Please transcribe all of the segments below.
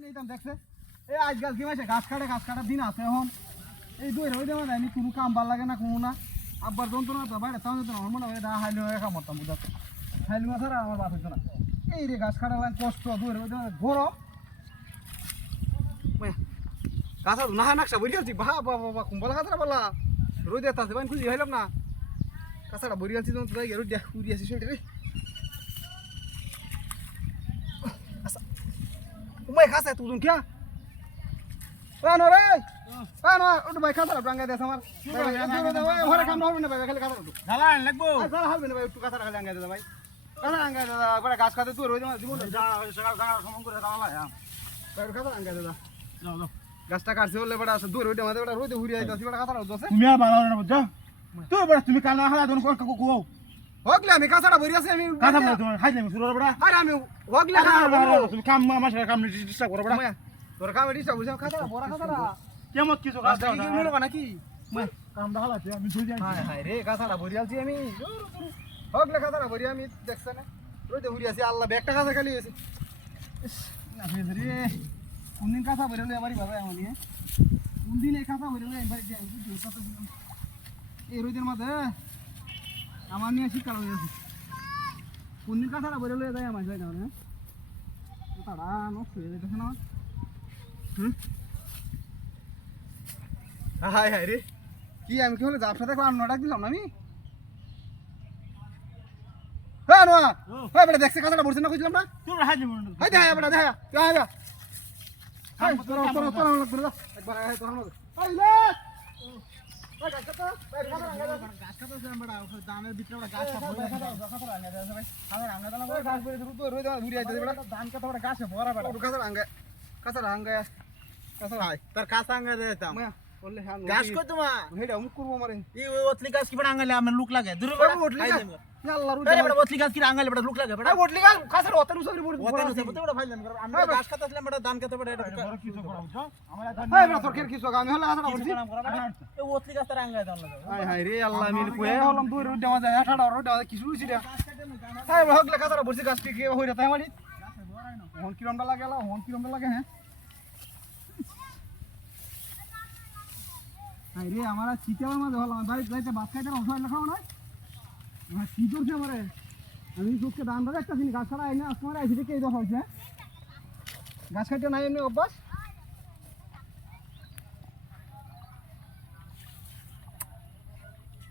দেখছে এই আজকাল কি মাসে ঘাস কাটার দিন আছে এখন এই দুই রই দেওয়া যায়নি কোনো কাম ভাল লাগে না কোনো না আব্বার যন্ত্রণা তো বাইরে তাও যেত না আমার মনে হয় হাইলে রেখা মারতাম বুঝাতে হাইল মাছ আর আমার বাস হইতো না এই রে ঘাস কাটা লাগে কষ্ট দুই রই দেওয়া গরম গাছা না নাকশা বই গেছি বাবা বাবা কুম্বলা গাছটা বলা রোদ এত আছে খুশি হইলাম না কাছাটা বই গেছি যখন তোরা রোদ দেখ উড়ি আসি সেটা রে উমাই খাসা তুই কে রানো রে রানো ওটা ভাই খাসা ডাঙ্গা দেস আমার ঘরে কাম হবে না ভাই খালি খাসা একটু জ্বালা লাগবো জ্বালা হবে না ভাই একটু খাসা খালি ডাঙ্গা দে ভাই খাসা ডাঙ্গা দে বড় গাছ খাতে তুই রই দে জীবন সকাল সকাল সমান করে জ্বালা ভাই খাসা ডাঙ্গা দে যাও যাও গাছটা কাটছে বলে বড় আছে দূর হইতে মাঝে বড় রোদে ঘুরে আইতাছি বড় খাসা দছে তুমি আর ভালো না বুঝছো তুই বড় তুমি কাল না হালা দন কোন কাকু কো হগলে আমি কাছাটা বই আছি আমি কথা বলে তোমার খাই যাবে শুরু বড় আরে আমি হগলে তুমি কাম আমার সাথে কাম ডিস্টার্ব করো বড় তোর কামে ডিস্টার্ব বুঝাও খাসা বড় খাসা কেমন কিছু কাজ দাও কি হলো নাকি কাম দেখালা আমি ধুই যাই হায় হায় রে কাছাটা বই আছি আমি হগলে কাছাটা বই আমি দেখছ না রোদে ঘুরে আছি আল্লাহ ব্যাগটা কাছা খালি হইছে না রে কোনদিন কাছা বই হলো আমারই বাবা আমানি কোনদিন এই কাছা বই হলো আমি বাড়ি যাই বুঝি কত দিন এই রোদের মাঝে আমার নিয়ে শিকার হয়ে আছে কোনদিন কাছাটা বই হলো যাই আমার যাই না হ্যাঁ তাড়া নষ্ট হয়ে যাইতেছে না হায় হায় রে কি আমি কি হলে যাবসা দেখো আর নটাক দিলাম না আমি হ্যাঁ নোয়া হ্যাঁ বেটা দেখছে কাছাটা বলছে না কইছিলাম না তুই হাই যাবে হাই দেখা বেটা দেখা দেখা যা হাই তোরা তোরা তোরা লোক বেটা একবার হাই তোরা লোক হাই লে ভাই গাছ কাটা ভাই গাছ কাটা যাম বেটা দানের ভিতরে ওটা গাছ কাটা ভাই কাটা আঙ্গা দেছে ভাই আমার আঙ্গা দানা করে গাছ বেরে তো রই দাও ঘুরি আইতে বেটা ধান কাটা ওটা গাছে ভরা বেটা ওটা কাছাটা আঙ্গা হাই তার কাছে আঙ্গা দেতাম বললে হ্যাঁ গাছ কই তোমা হেডা মুখ করব মারে এই ওতলি গাছ কি বড় আঙ্গালে আমার লুক লাগে দূর ওই ওটলি গাছ আল্লাহ রুই আরে বড় ওতলি গাছ কি আঙ্গালে বড় লুক লাগে বড় ওটলি গাছ খাসের অতন উসরি পড়ি ওতন সে বড় ভাই জান আমি গাছ কাটতেছিলাম বড় ধান কাটতে বড় এটা কিছু করা বুঝছো আমার হাই বড় তোর কিছু আমি হলে কাছাটা বলছি এই ওতলি গাছ তার আঙ্গালে দাও লাগে হাই হাই রে আল্লাহ আমি কই হলাম দুই রুই দেওয়া যায় আঠাড়া রুই দেওয়া কিছু হইছি রে হাই বড় হগলে কাছাটা বলছি গাছ কি হইরা তাই মারি হন কিরমটা লাগে আলা হন কিরমটা লাগে হ্যাঁ হাই রে আমার চিটার মাঝে হলাম বাড়ি যাইতে ভাত খাইতে অবসর লেখাও না আমার কি করছে আমারে আমি চোখকে দান ধরে একটা গাছ ছাড়া আইনা আসমারে আইসি দেখে এই দেখা হয়েছে গাছ খাইতে নাই এমনি অভ্যাস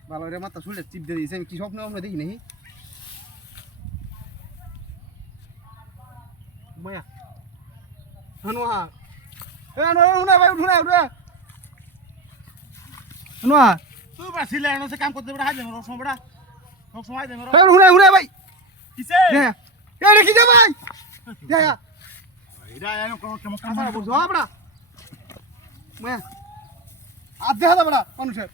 ভালো রে মাথা শুলে চিপ দিয়ে দিয়েছে আমি কি স্বপ্ন আমরা দেখি নাকি মায়া হনুয়া হনুয়া ভাই উঠুনা উঠে হনুয়া তুই বড় সিলে এনে কাম করতে বড় হাই যাবে রস বড় রস সময় দে মোর উঠে ভাই কিসে এই রে কি দে ভাই দেখা এরা এনে কেমন কাম কাছাড়া বলছো বড়া মায়া আর দেখা দা বড়া মানুষের